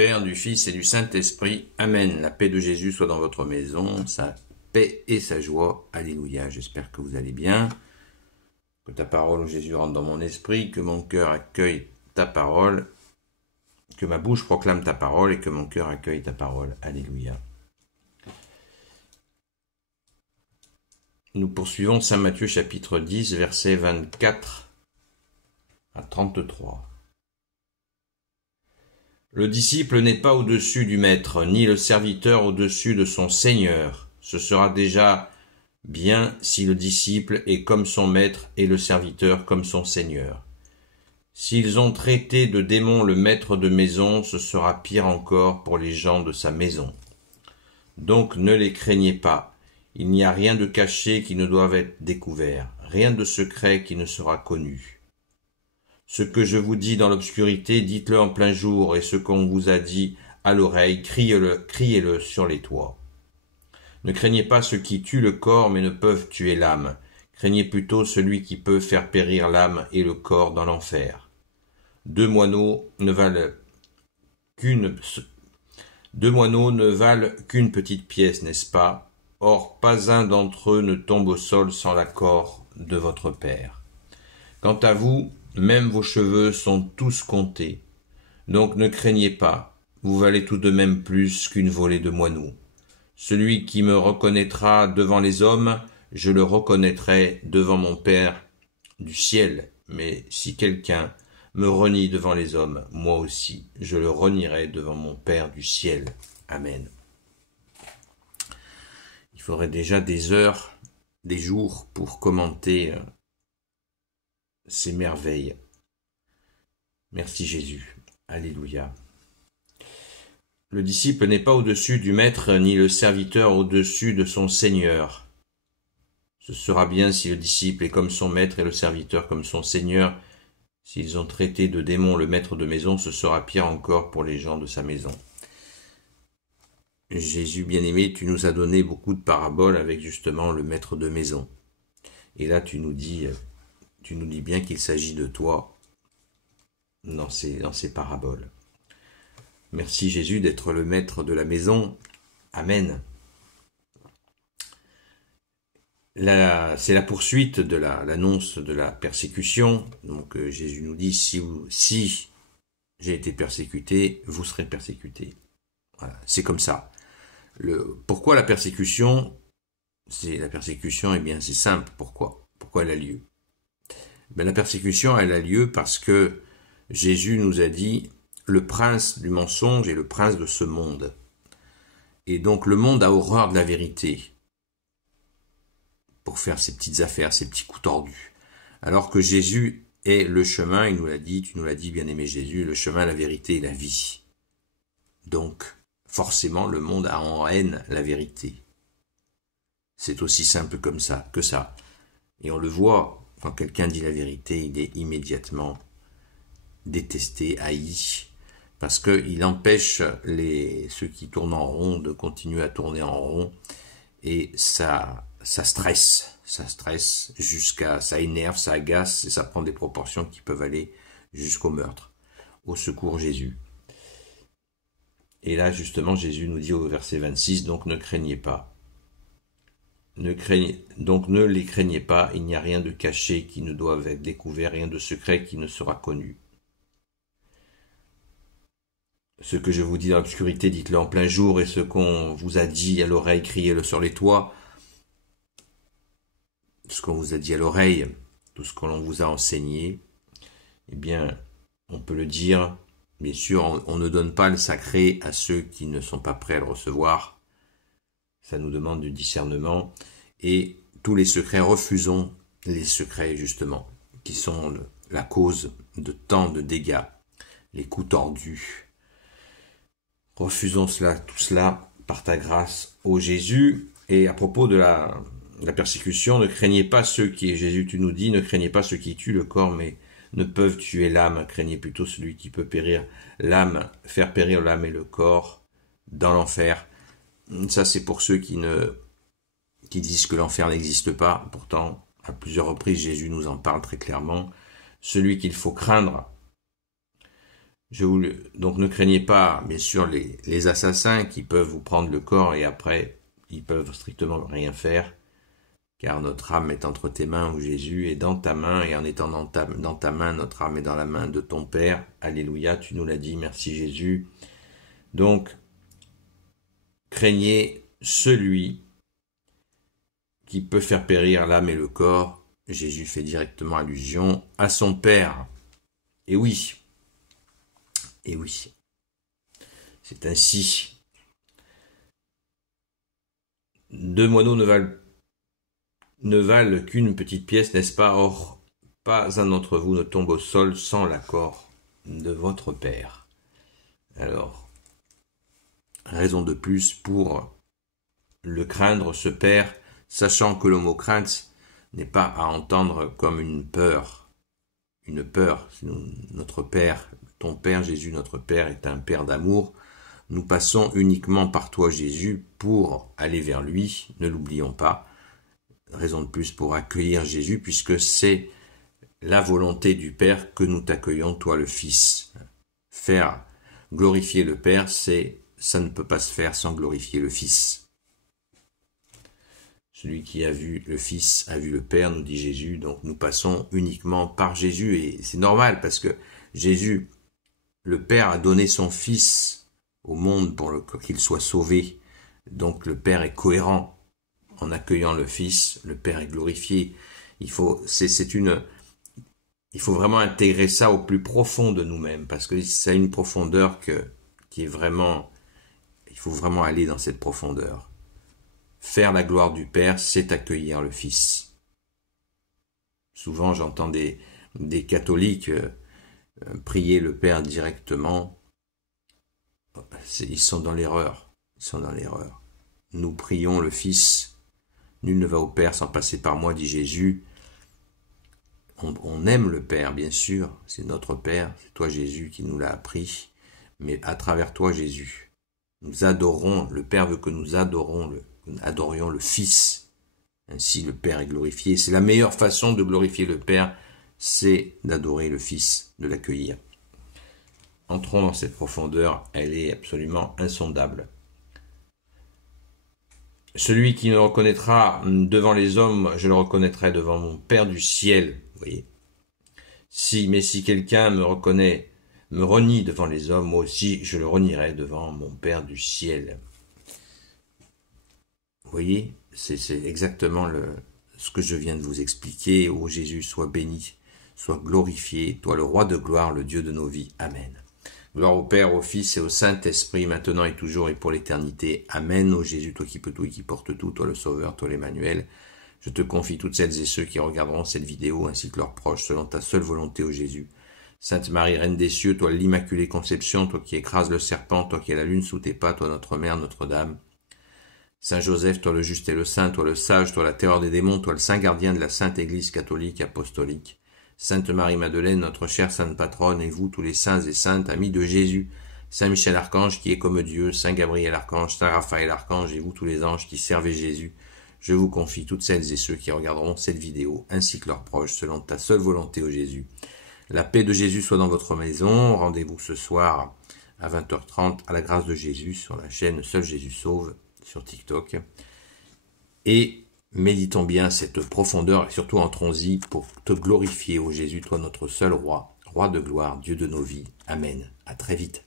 Père, du Fils et du Saint-Esprit. Amen. La paix de Jésus soit dans votre maison, sa paix et sa joie. Alléluia. J'espère que vous allez bien. Que ta parole, Jésus, rentre dans mon esprit, que mon cœur accueille ta parole, que ma bouche proclame ta parole et que mon cœur accueille ta parole. Alléluia. Nous poursuivons Saint Matthieu chapitre 10, versets 24 à 33. Le disciple n'est pas au-dessus du maître, ni le serviteur au-dessus de son Seigneur. Ce sera déjà bien si le disciple est comme son maître et le serviteur comme son Seigneur. S'ils ont traité de démon le maître de maison, ce sera pire encore pour les gens de sa maison. Donc ne les craignez pas. Il n'y a rien de caché qui ne doive être découvert, rien de secret qui ne sera connu. Ce que je vous dis dans l'obscurité, dites-le en plein jour, et ce qu'on vous a dit à l'oreille, criez-le sur les toits. Ne craignez pas ceux qui tuent le corps, mais ne peuvent tuer l'âme. Craignez plutôt celui qui peut faire périr l'âme et le corps dans l'enfer. Deux moineaux ne valent qu'une petite pièce, n'est-ce pas? Or, pas un d'entre eux ne tombe au sol sans l'accord de votre Père. Quant à vous, même vos cheveux sont tous comptés. Donc ne craignez pas, vous valez tout de même plus qu'une volée de moineaux. Celui qui me reconnaîtra devant les hommes, je le reconnaîtrai devant mon Père du ciel. Mais si quelqu'un me renie devant les hommes, moi aussi, je le renierai devant mon Père du ciel. Amen. Il faudrait déjà des heures, des jours pour commenter ces merveilles. Merci Jésus. Alléluia. Le disciple n'est pas au-dessus du maître, ni le serviteur au-dessus de son Seigneur. Ce sera bien si le disciple est comme son maître et le serviteur comme son Seigneur. S'ils ont traité de démon le maître de maison, ce sera pire encore pour les gens de sa maison. Jésus bien-aimé, tu nous as donné beaucoup de paraboles avec justement le maître de maison. Et là, tu nous dis bien qu'il s'agit de toi dans ces paraboles. Merci Jésus d'être le maître de la maison. Amen. C'est la poursuite de l'annonce de la persécution. Donc Jésus nous dit, si j'ai été persécuté, vous serez persécutés. Voilà, c'est comme ça. Pourquoi la persécution? Eh bien c'est simple. Pourquoi elle a lieu? La persécution, elle a lieu parce que Jésus nous a dit le prince du mensonge est le prince de ce monde. Et donc le monde a horreur de la vérité pour faire ses petites affaires, ses petits coups tordus. Alors que Jésus est le chemin, il nous l'a dit, tu nous l'as dit, bien-aimé Jésus, le chemin, la vérité et la vie. Donc, forcément, le monde a en haine la vérité. C'est aussi simple comme ça, que ça. Et on le voit, quand quelqu'un dit la vérité, il est immédiatement détesté, haï, parce qu'il empêche ceux qui tournent en rond de continuer à tourner en rond, et ça stresse ça énerve, ça agace, et ça prend des proportions qui peuvent aller jusqu'au meurtre. Au secours Jésus. Et là justement Jésus nous dit au verset 26, donc ne craignez pas. Donc ne les craignez pas, il n'y a rien de caché qui ne doive être découvert, rien de secret qui ne sera connu. Ce que je vous dis dans l'obscurité, dites-le en plein jour, et ce qu'on vous a dit à l'oreille, criez-le sur les toits. Ce qu'on vous a dit à l'oreille, tout ce qu'on vous a enseigné, eh bien, on peut le dire, bien sûr, on ne donne pas le sacré à ceux qui ne sont pas prêts à le recevoir. Ça nous demande du discernement. Et tous les secrets, refusons les secrets, justement, qui sont la cause de tant de dégâts, les coups tordus. Refusons tout cela par ta grâce, ô Jésus. Et à propos de la persécution, ne craignez pas Jésus, tu nous dis, ne craignez pas ceux qui tuent le corps, mais ne peuvent tuer l'âme. Craignez plutôt celui qui peut faire périr l'âme et le corps dans l'enfer. Ça, c'est pour ceux qui disent que l'enfer n'existe pas. Pourtant, à plusieurs reprises, Jésus nous en parle très clairement. Celui qu'il faut craindre, Donc ne craignez pas, bien sûr, les assassins qui peuvent vous prendre le corps et après, ils peuvent strictement rien faire, car notre âme est entre tes mains, ô Jésus, et dans ta main, et en étant dans ta main, notre âme est dans la main de ton Père. Alléluia, tu nous l'as dit, merci Jésus. Donc, craignez celui qui peut faire périr l'âme et le corps. Jésus fait directement allusion à son Père. Et oui, c'est ainsi. 2 moineaux ne valent qu'une petite pièce, n'est-ce pas? Or, pas un d'entre vous ne tombe au sol sans l'accord de votre Père. Alors, raison de plus pour le craindre, ce Père, sachant que le mot crainte n'est pas à entendre comme une peur. Une peur, notre Père, ton Père Jésus, notre Père, est un Père d'amour. Nous passons uniquement par toi Jésus pour aller vers lui, ne l'oublions pas. Raison de plus pour accueillir Jésus, puisque c'est la volonté du Père que nous t'accueillons, toi le Fils. Faire glorifier le Père, ça ne peut pas se faire sans glorifier le Fils. Celui qui a vu le Fils a vu le Père, nous dit Jésus, donc nous passons uniquement par Jésus, et c'est normal parce que Jésus, le Père a donné son Fils au monde pour qu'il soit sauvé, donc le Père est cohérent. En accueillant le Fils, le Père est glorifié. Il faut vraiment intégrer ça au plus profond de nous-mêmes, parce que ça a une profondeur qui est vraiment, il faut vraiment aller dans cette profondeur. Faire la gloire du Père, c'est accueillir le Fils. Souvent, j'entends des catholiques prier le Père directement. Ils sont dans l'erreur. Nous prions le Fils. Nul ne va au Père sans passer par moi, dit Jésus. On aime le Père, bien sûr. C'est notre Père. C'est toi, Jésus, qui nous l'a appris. Mais à travers toi, Jésus, nous adorons. Le Père veut que nous adorions le Fils. Ainsi, le Père est glorifié. C'est la meilleure façon de glorifier le Père, c'est d'adorer le Fils, de l'accueillir. Entrons dans cette profondeur. Elle est absolument insondable. Celui qui me reconnaîtra devant les hommes, je le reconnaîtrai devant mon Père du ciel. Vous voyez. Mais si quelqu'un me renie devant les hommes, moi aussi je le renierai devant mon Père du ciel. Vous voyez, c'est exactement ce que je viens de vous expliquer. Ô Jésus, sois béni, sois glorifié, toi le roi de gloire, le Dieu de nos vies. Amen. Gloire au Père, au Fils et au Saint-Esprit, maintenant et toujours et pour l'éternité. Amen. Ô Jésus, toi qui peux tout et qui portes tout, toi le Sauveur, toi l'Emmanuel. Je te confie toutes celles et ceux qui regarderont cette vidéo, ainsi que leurs proches, selon ta seule volonté, ô Jésus. Sainte Marie, Reine des cieux, toi l'Immaculée Conception, toi qui écrases le serpent, toi qui as la lune sous tes pas, toi notre Mère, Notre-Dame. Saint Joseph, toi le juste et le saint, toi le sage, toi la terreur des démons, toi le saint gardien de la Sainte Église catholique apostolique. Sainte Marie-Madeleine, notre chère sainte patronne, et vous, tous les saints et saintes, amis de Jésus, Saint Michel Archange, qui est comme Dieu, Saint Gabriel Archange, Saint Raphaël Archange, et vous, tous les anges qui servez Jésus, je vous confie toutes celles et ceux qui regarderont cette vidéo, ainsi que leurs proches, selon ta seule volonté, ô Jésus. La paix de Jésus soit dans votre maison. Rendez-vous ce soir à 20h30 à la grâce de Jésus sur la chaîne Seul Jésus Sauve sur TikTok. Et méditons bien cette profondeur et surtout entrons-y pour te glorifier, ô Jésus, toi notre seul roi, roi de gloire, Dieu de nos vies. Amen. À très vite.